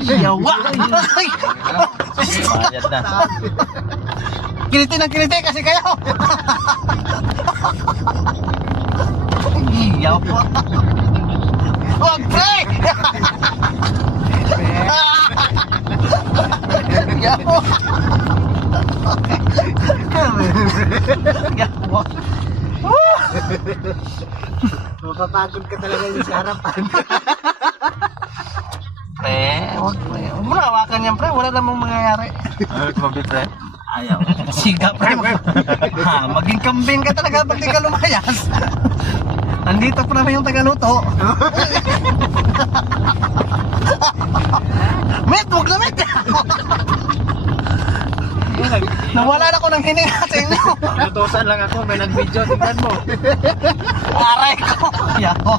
Yawa! Ay! Bayad na. Kiliti ng kiliti kasi kayo! Yawa! Wag, pre! Yawa! Yawa! Mapapagod ka talaga yung sa harapan. Pre, wag pre. Huwag mo na hawakan yan, pre. Wala namang mangyayari. Ano tumabit, pre? Ayaw. Siga, pre. Ha, maging kambing ka talaga pag di ka lumayas. Nandito pa naman yung tagaluto. Met, huwag na, met. Nawala na ko ng hininga sa inyo. Inutusan lang ako, may nag-video, tingnan mo. Aray ko. Yawa.